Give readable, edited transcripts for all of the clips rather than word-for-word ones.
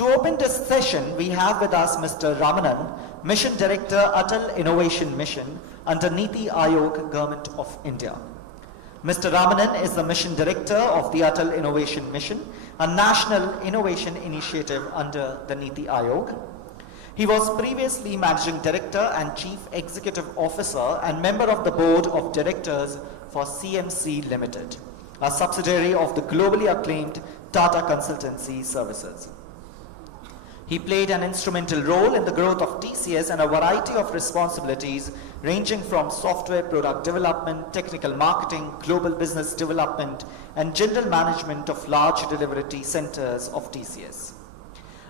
To open this session, we have with us Mr. Ramanan, Mission Director, Atal Innovation Mission under NITI Aayog, Government of India. Mr. Ramanan is the Mission Director of the Atal Innovation Mission, a national innovation initiative under the NITI Aayog. He was previously Managing Director and Chief Executive Officer and member of the Board of Directors for CMC Limited, a subsidiary of the globally acclaimed Tata Consultancy Services. He played an instrumental role in the growth of TCS and a variety of responsibilities ranging from software product development, technical marketing, global business development, and general management of large delivery centers of TCS.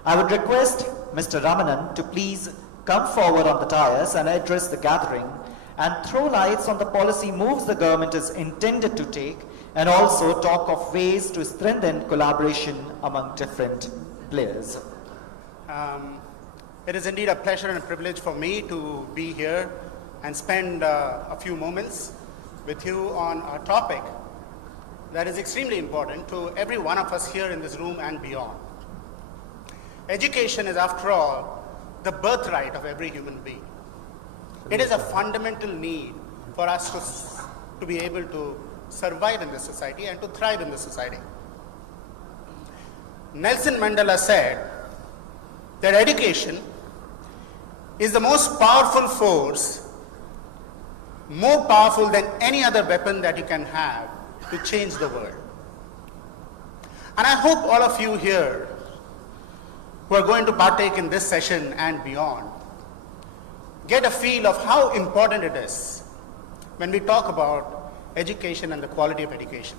I would request Mr. Ramanan to please come forward on the dais and address the gathering and throw lights on the policy moves the government is intended to take, and also talk of ways to strengthen collaboration among different players. It is indeed a pleasure and a privilege for me to be here and spend a few moments with you on a topic that is extremely important to every one of us here in this room and beyond. Education is, after all, the birthright of every human being. It is a fundamental need for us to be able to survive in this society and to thrive in this society. Nelson Mandela said that education is the most powerful force, more powerful than any other weapon that you can have to change the world. And I hope all of you here who are going to partake in this session and beyond get a feel of how important it is when we talk about education and the quality of education.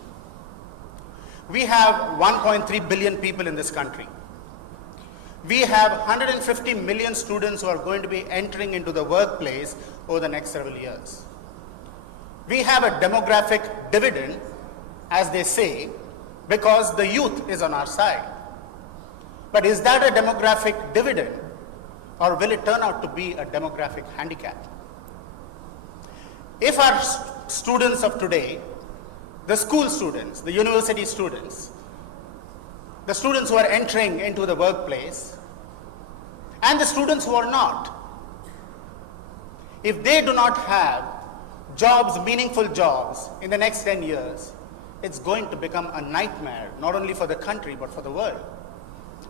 We have 1.3 billion people in this country. We have 150 million students who are going to be entering into the workplace over the next several years. We have a demographic dividend, as they say, because the youth is on our side. But is that a demographic dividend, or will it turn out to be a demographic handicap? If our students of today, the school students, the university students, the students who are entering into the workplace, and the students who are not, if they do not have jobs, meaningful jobs in the next 10 years, it's going to become a nightmare, not only for the country, but for the world.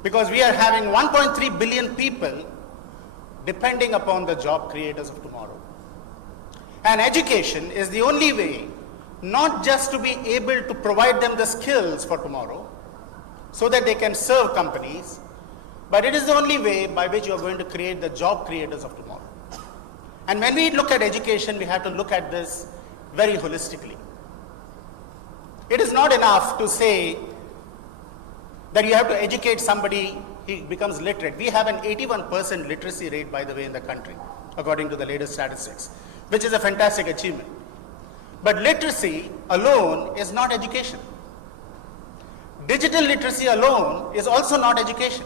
Because we are having 1.3 billion people depending upon the job creators of tomorrow. And education is the only way, not just to be able to provide them the skills for tomorrow, so that they can serve companies, but it is the only way by which you are going to create the job creators of tomorrow. And when we look at education, we have to look at this very holistically. It is not enough to say that you have to educate somebody, he becomes literate. We have an 81% literacy rate, by the way, in the country, according to the latest statistics, which is a fantastic achievement. But literacy alone is not education. Digital literacy alone is also not education.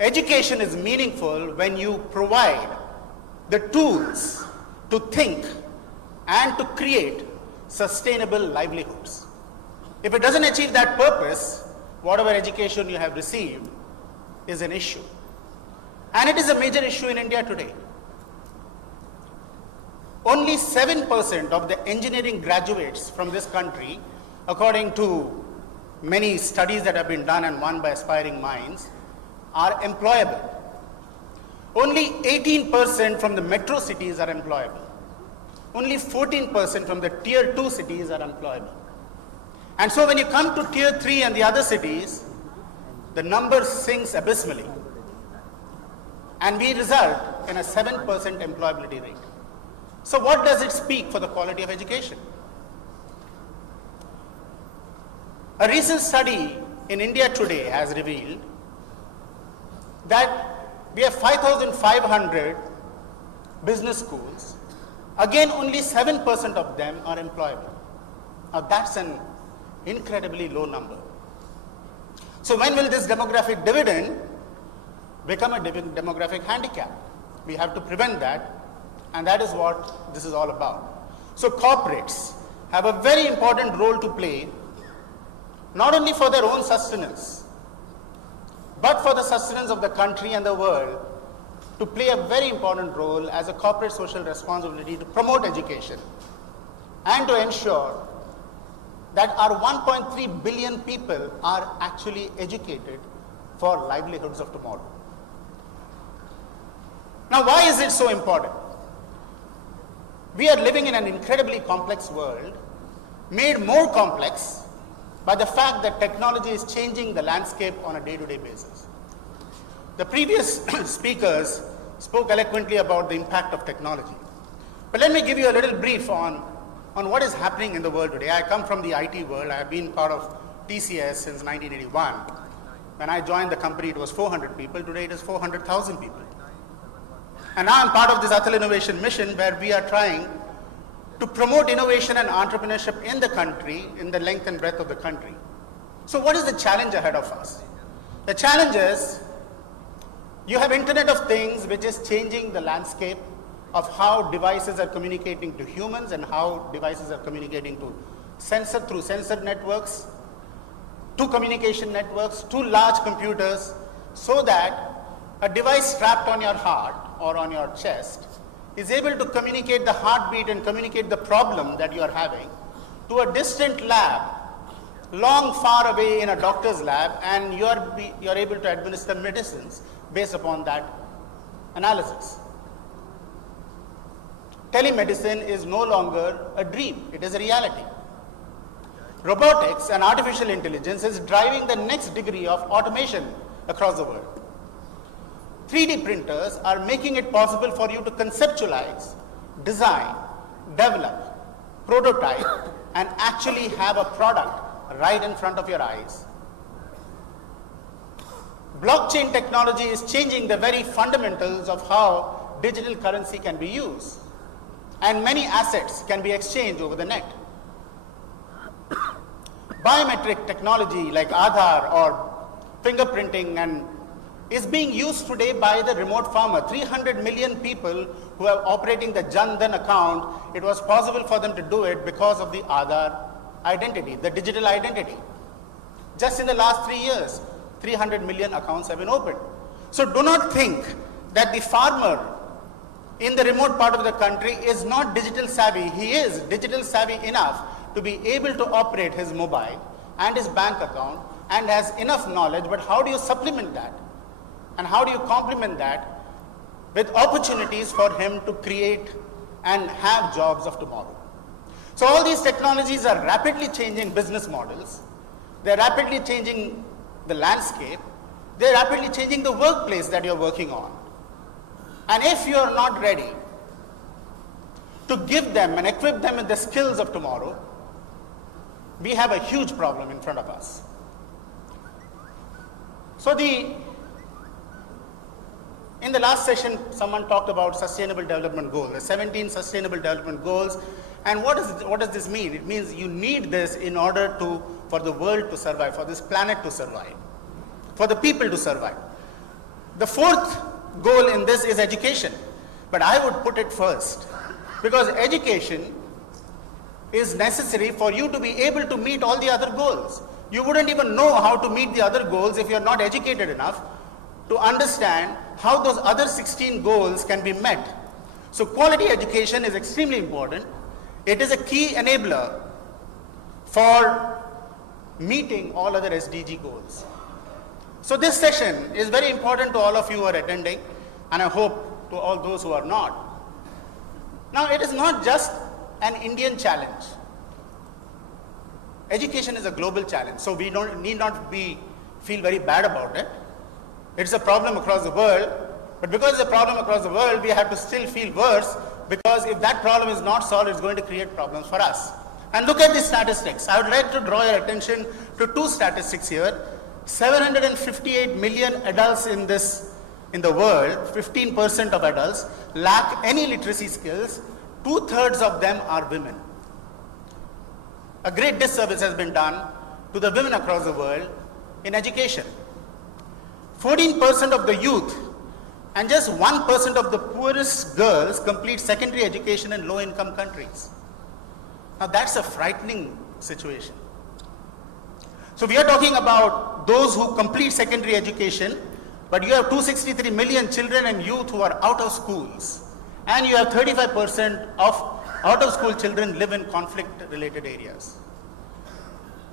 Education is meaningful when you provide the tools to think and to create sustainable livelihoods. If it doesn't achieve that purpose, whatever education you have received is an issue. And it is a major issue in India today. Only 7% of the engineering graduates from this country, according to many studies that have been done and won by aspiring minds, are employable. Only 18% from the metro cities are employable. Only 14% from the tier 2 cities are employable. And so when you come to tier 3 and the other cities, the number sinks abysmally. And we result in a 7% employability rate. So what does it speak for the quality of education? A recent study in India today has revealed that we have 5,500 business schools. Again, only 7% of them are employable. Now that's an incredibly low number. So when will this demographic dividend become a demographic handicap? We have to prevent that, and that is what this is all about. So corporates have a very important role to play, not only for their own sustenance, but for the sustenance of the country and the world, to play a very important role as a corporate social responsibility to promote education and to ensure that our 1.3 billion people are actually educated for livelihoods of tomorrow. Now, why is it so important? We are living in an incredibly complex world, made more complex by the fact that technology is changing the landscape on a day-to-day basis. The previous speakers spoke eloquently about the impact of technology. But let me give you a little brief on what is happening in the world today. I come from the IT world. I have been part of TCS since 1981. When I joined the company, it was 400 people. Today, it is 400,000 people. And now I'm part of this Atal Innovation Mission, where we are trying to promote innovation and entrepreneurship in the country, in the length and breadth of the country. So what is the challenge ahead of us? The challenge is, you have Internet of Things, which is changing the landscape of how devices are communicating to humans and how devices are communicating to through sensor networks, to communication networks, to large computers, so that a device strapped on your heart or on your chest is able to communicate the heartbeat and communicate the problem that you are having to a distant lab, long far away in a doctor's lab, and you are able to administer medicines based upon that analysis. Telemedicine is no longer a dream, it is a reality. Robotics and artificial intelligence is driving the next degree of automation across the world. 3D printers are making it possible for you to conceptualize, design, develop, prototype, and actually have a product right in front of your eyes. Blockchain technology is changing the very fundamentals of how digital currency can be used, and many assets can be exchanged over the net. Biometric technology like Aadhaar or fingerprinting is being used today by the remote farmer. 300 million people who are operating the Jan Dhan account, it was possible for them to do it because of the Aadhaar identity, the digital identity. Just in the last 3 years, 300 million accounts have been opened. So do not think that the farmer in the remote part of the country is not digital savvy. He is digital savvy enough to be able to operate his mobile and his bank account and has enough knowledge, but how do you supplement that? And how do you complement that with opportunities for him to create and have jobs of tomorrow? So all these technologies are rapidly changing business models. They're rapidly changing the landscape. They're rapidly changing the workplace that you're working on. And if you're not ready to give them and equip them with the skills of tomorrow, we have a huge problem in front of us. So in the last session, someone talked about sustainable development goals, the 17 sustainable development goals. And what does this mean? It means you need this in order for the world to survive, for this planet to survive, for the people to survive. The fourth goal in this is education. But I would put it first, because education is necessary for you to be able to meet all the other goals. You wouldn't even know how to meet the other goals if you're not educated enough to understand how those other 16 goals can be met. So quality education is extremely important. It is a key enabler for meeting all other SDG goals. So this session is very important to all of you who are attending, and I hope to all those who are not. Now, it is not just an Indian challenge. Education is a global challenge, so we need not feel very bad about it. It's a problem across the world, but because it's a problem across the world, we have to still feel worse, because if that problem is not solved, it's going to create problems for us. And look at the statistics. I would like to draw your attention to two statistics here. 758 million adults in the world, 15% of adults, lack any literacy skills. 2/3 of them are women. A great disservice has been done to the women across the world in education. 14% of the youth and just 1% of the poorest girls complete secondary education in low-income countries. Now that's a frightening situation. So we are talking about those who complete secondary education, but you have 263 million children and youth who are out of schools, and you have 35% of out of school children live in conflict related areas.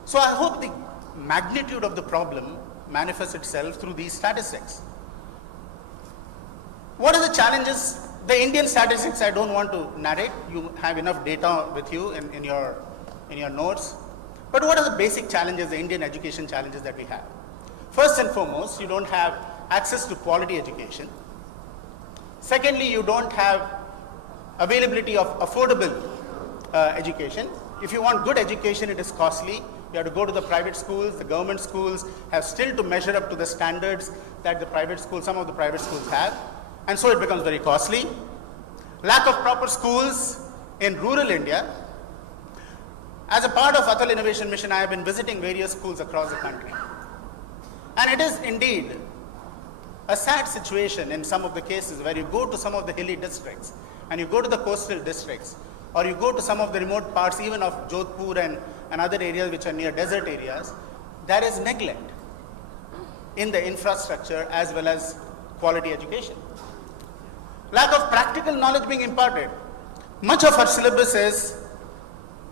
So I hope the magnitude of the problem manifests itself through these statistics. What are the challenges? The Indian statistics I don't want to narrate. You have enough data with you in your notes. But what are the basic challenges, the Indian education challenges that we have? First and foremost, you don't have access to quality education. Secondly, you don't have availability of affordable education. If you want good education, it is costly. You have to go to the private schools. The government schools have still to measure up to the standards that the private schools, some of the private schools have. And so it becomes very costly. Lack of proper schools in rural India. As a part of Atal Innovation Mission, I have been visiting various schools across the country. And it is indeed a sad situation in some of the cases where you go to some of the hilly districts and you go to the coastal districts, or you go to some of the remote parts even of Jodhpur and other areas which are near desert areas, there is neglect in the infrastructure as well as quality education. Lack of practical knowledge being imparted. Much of our syllabus has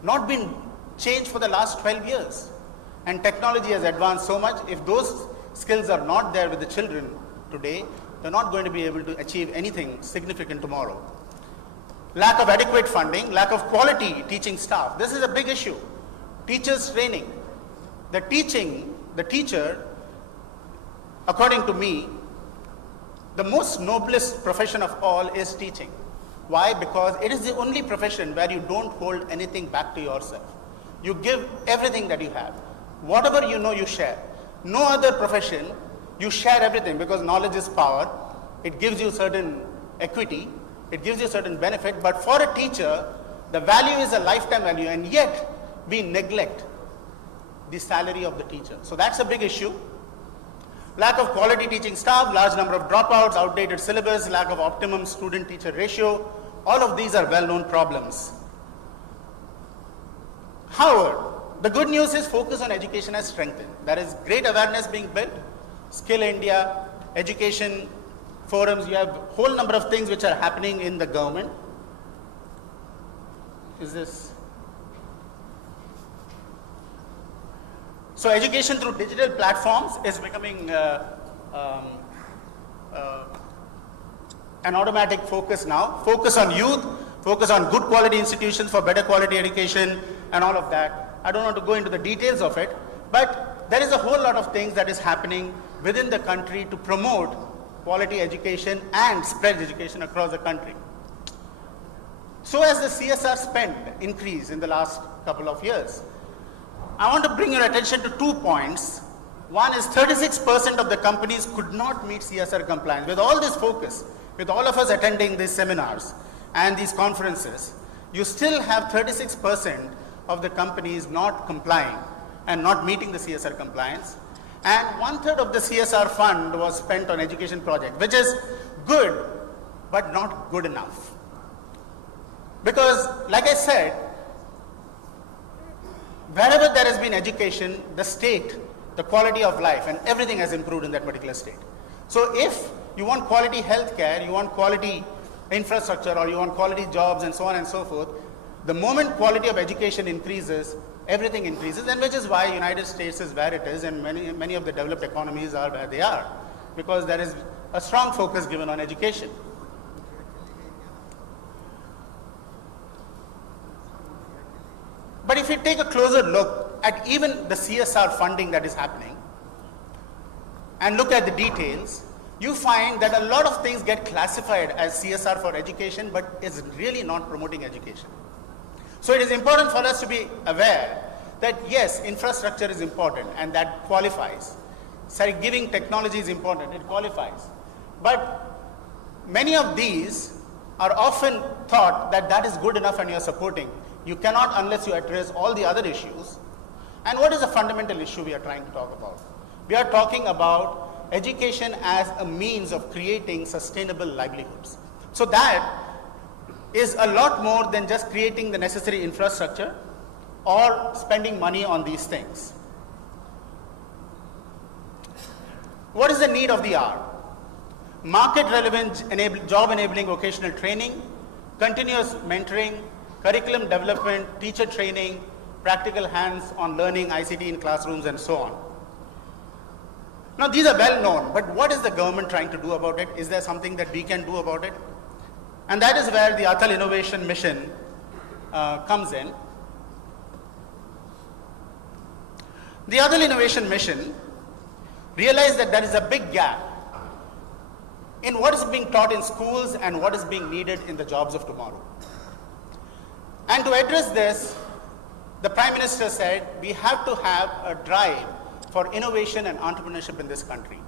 not been changed for the last 12 years. And technology has advanced so much. If those skills are not there with the children today, they're not going to be able to achieve anything significant tomorrow. Lack of adequate funding, lack of quality teaching staff. This is a big issue. Teachers training. The teacher, according to me, the most noblest profession of all is teaching. Why? Because it is the only profession where you don't hold anything back to yourself. You give everything that you have. Whatever you know, you share. No other profession, you share everything because knowledge is power. It gives you certain equity. It gives you certain benefit. But for a teacher, the value is a lifetime value, and yet we neglect the salary of the teacher. So that's a big issue. Lack of quality teaching staff, large number of dropouts, outdated syllabus, lack of optimum student-teacher ratio. All of these are well-known problems. However, the good news is focus on education has strengthened. There is great awareness being built. Skill India, education forums, you have a whole number of things which are happening in the government. Is this? So education through digital platforms is becoming an automatic focus now. Focus on youth, focus on good quality institutions for better quality education and all of that. I don't want to go into the details of it, but there is a whole lot of things that is happening within the country to promote quality education and spread education across the country. So as the CSR spend increased in the last couple of years, I want to bring your attention to 2 points. One is 36% of the companies could not meet CSR compliance. With all this focus, with all of us attending these seminars and these conferences, you still have 36% of the companies not complying and not meeting the CSR compliance. And 1/3 of the CSR fund was spent on education project, which is good, but not good enough. Because, like I said, wherever there has been education, the state, the quality of life and everything has improved in that particular state. So if you want quality healthcare, you want quality infrastructure, or you want quality jobs and so on and so forth, the moment quality of education increases, everything increases, and which is why United States is where it is and many of the developed economies are where they are, because there is a strong focus given on education. But if you take a closer look at even the CSR funding that is happening and look at the details, you find that a lot of things get classified as CSR for education, but is really not promoting education. So it is important for us to be aware that yes, infrastructure is important and that qualifies. Giving technology is important, it qualifies. But many of these are often thought that that is good enough and you are supporting. You cannot unless you address all the other issues. And what is the fundamental issue we are trying to talk about? We are talking about education as a means of creating sustainable livelihoods. So that is a lot more than just creating the necessary infrastructure or spending money on these things. What is the need of the hour? Market relevant job enabling vocational training, continuous mentoring, curriculum development, teacher training, practical hands-on learning, ICT in classrooms, and so on. Now these are well known, but what is the government trying to do about it? Is there something that we can do about it? And that is where the Atal Innovation Mission comes in. The Atal Innovation Mission realized that there is a big gap in what is being taught in schools and what is being needed in the jobs of tomorrow. And to address this, the Prime Minister said we have to have a drive for innovation and entrepreneurship in this country.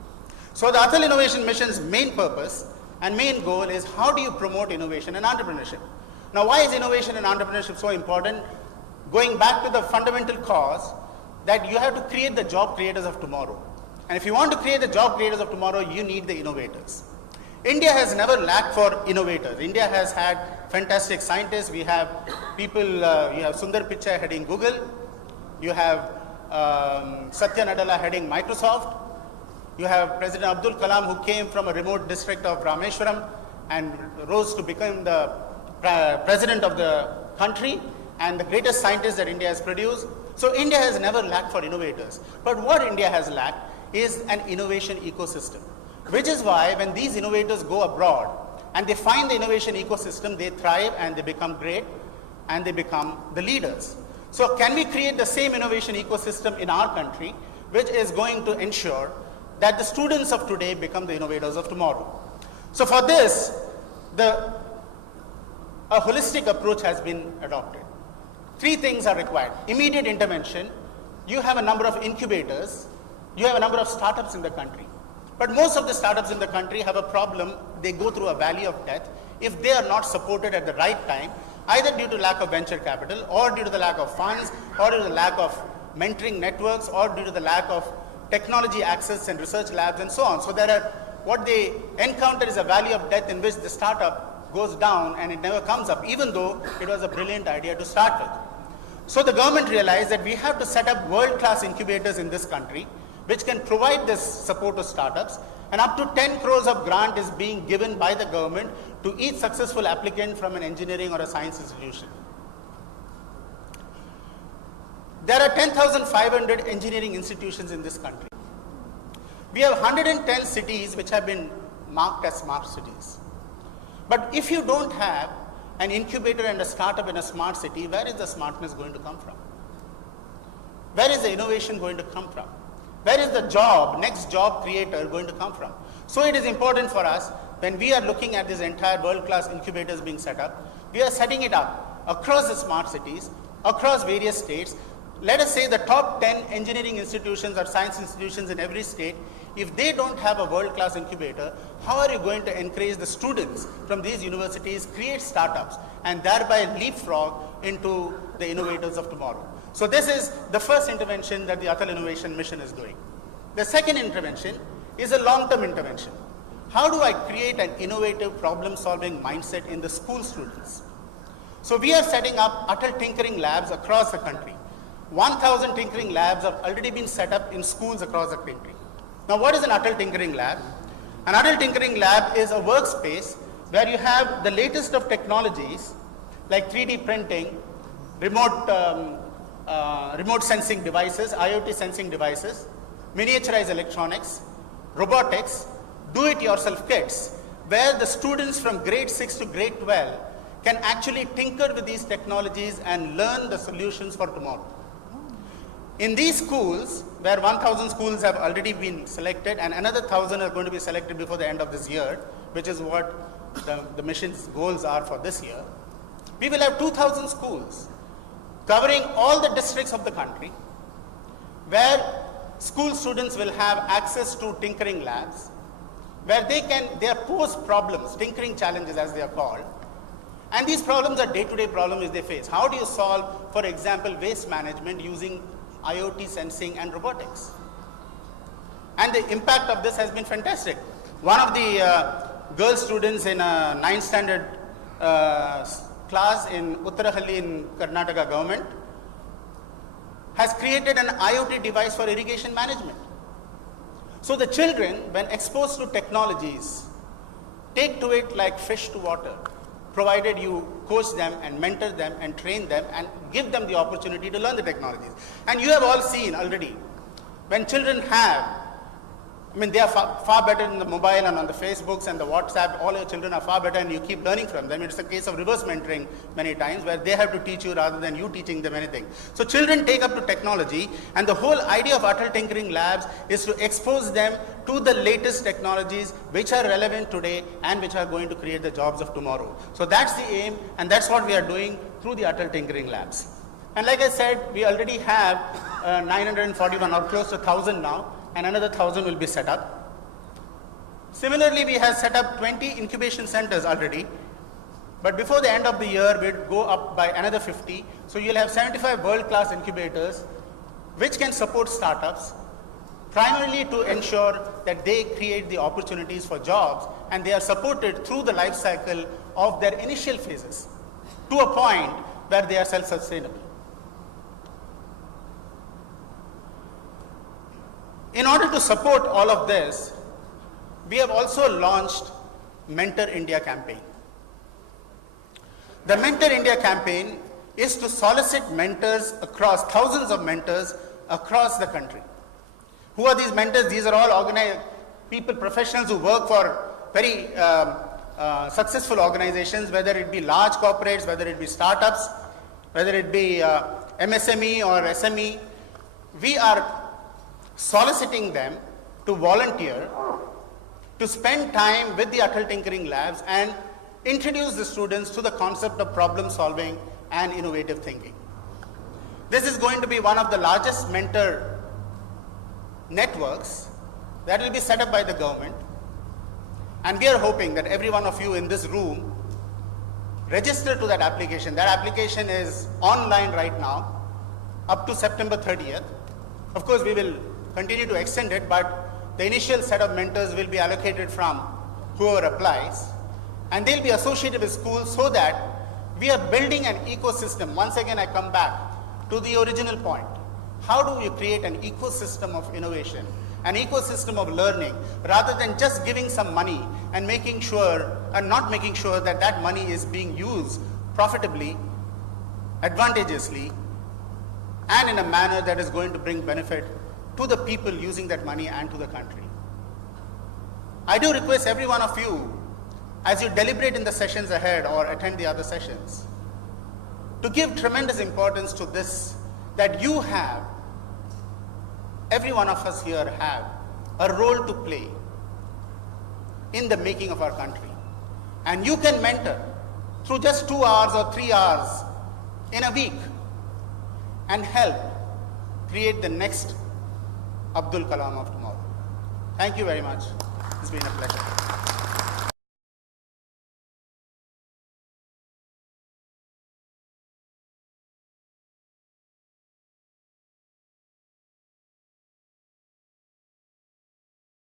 So the Atal Innovation Mission's main purpose and main goal is how do you promote innovation and entrepreneurship? Now why is innovation and entrepreneurship so important? Going back to the fundamental cause that you have to create the job creators of tomorrow. And if you want to create the job creators of tomorrow, you need the innovators. India has never lacked for innovators. India has had fantastic scientists. We have people, you have Sundar Pichai heading Google. You have Satya Nadella heading Microsoft. You have President Abdul Kalam, who came from a remote district of Rameshwaram and rose to become the president of the country and the greatest scientist that India has produced. So India has never lacked for innovators. But what India has lacked is an innovation ecosystem, which is why when these innovators go abroad and they find the innovation ecosystem, they thrive and they become great and they become the leaders. So can we create the same innovation ecosystem in our country, which is going to ensure that the students of today become the innovators of tomorrow? So for this, a holistic approach has been adopted. Three things are required. Immediate intervention. You have a number of incubators. You have a number of startups in the country. But most of the startups in the country have a problem. They go through a valley of death if they are not supported at the right time, either due to lack of venture capital or due to the lack of funds or due to the lack of mentoring networks or due to the lack of technology access and research labs and so on. So what they encounter is a valley of death in which the startup goes down and it never comes up, even though it was a brilliant idea to start with. So the government realized that we have to set up world-class incubators in this country which can provide this support to startups, and up to 10 crores of grant is being given by the government to each successful applicant from an engineering or a science institution. There are 10,500 engineering institutions in this country. We have 110 cities which have been marked as smart cities. But if you don't have an incubator and a startup in a smart city, where is the smartness going to come from? Where is the innovation going to come from? Where is the next job creator going to come from? So it is important for us, when we are looking at this entire world-class incubators being set up, we are setting it up across the smart cities, across various states. Let us say the top 10 engineering institutions or science institutions in every state, if they don't have a world-class incubator, how are you going to encourage the students from these universities, create startups, and thereby leapfrog into the innovators of tomorrow? So this is the first intervention that the Atal Innovation Mission is doing. The second intervention is a long-term intervention. How do I create an innovative problem-solving mindset in the school students? So we are setting up Atal Tinkering Labs across the country. 1,000 tinkering labs have already been set up in schools across the country. Now what is an Atal Tinkering Lab? An Atal Tinkering Lab is a workspace where you have the latest of technologies like 3D printing, remote sensing devices, IoT sensing devices, miniaturized electronics, robotics, do-it-yourself kits, where the students from grade 6 to grade 12 can actually tinker with these technologies and learn the solutions for tomorrow. In these schools, where 1,000 schools have already been selected and another 1,000 are going to be selected before the end of this year, which is what the mission's goals are for this year, we will have 2,000 schools covering all the districts of the country, where school students will have access to tinkering labs, where they are posed problems, tinkering challenges as they are called, and these problems are day-to-day problems they face. How do you solve, for example, waste management using IoT sensing and robotics? And the impact of this has been fantastic. One of the girl students in a 9th standard class in Uttarahalli in Karnataka government has created an IoT device for irrigation management. So the children, when exposed to technologies, take to it like fish to water, provided you coach them and mentor them and train them and give them the opportunity to learn the technologies. And you have all seen already, when children have, they are far better in the mobile and on the Facebooks and the WhatsApp. All your children are far better and you keep learning from them. It's a case of reverse mentoring many times where they have to teach you rather than you teaching them anything. So children take up to technology, and the whole idea of Atal Tinkering Labs is to expose them to the latest technologies which are relevant today and which are going to create the jobs of tomorrow. So that's the aim, and that's what we are doing through the Atal Tinkering Labs. And like I said, we already have 941 or close to 1,000 now, and another 1,000 will be set up. Similarly, we have set up 20 incubation centers already, but before the end of the year, we'll go up by another 50. So you'll have 75 world-class incubators which can support startups, primarily to ensure that they create the opportunities for jobs and they are supported through the life cycle of their initial phases to a point where they are self-sustainable. In order to support all of this, we have also launched Mentor India campaign. The Mentor India campaign is to solicit mentors across, thousands of mentors across the country. Who are these mentors? These are all organized people, professionals who work for very successful organizations, whether it be large corporates, whether it be startups, whether it be MSME or SME. We are soliciting them to volunteer, to spend time with the Atal Tinkering Labs and introduce the students to the concept of problem solving and innovative thinking. This is going to be one of the largest mentor networks that will be set up by the government, and we are hoping that every one of you in this room register to that application. That application is online right now up to September 30th. Of course, we will continue to extend it, but the initial set of mentors will be allocated from whoever applies, and they'll be associated with schools so that we are building an ecosystem. Once again, I come back to the original point. How do you create an ecosystem of innovation, an ecosystem of learning, rather than just giving some money and making sure and not making sure that that money is being used profitably, advantageously, and in a manner that is going to bring benefit to the people using that money and to the country. I do request every one of you, as you deliberate in the sessions ahead or attend the other sessions, to give tremendous importance to this, that you have, every one of us here have a role to play in the making of our country. And you can mentor through just 2 hours or 3 hours in a week and help create the next Abdul Kalam of tomorrow. Thank you very much. It's been a pleasure.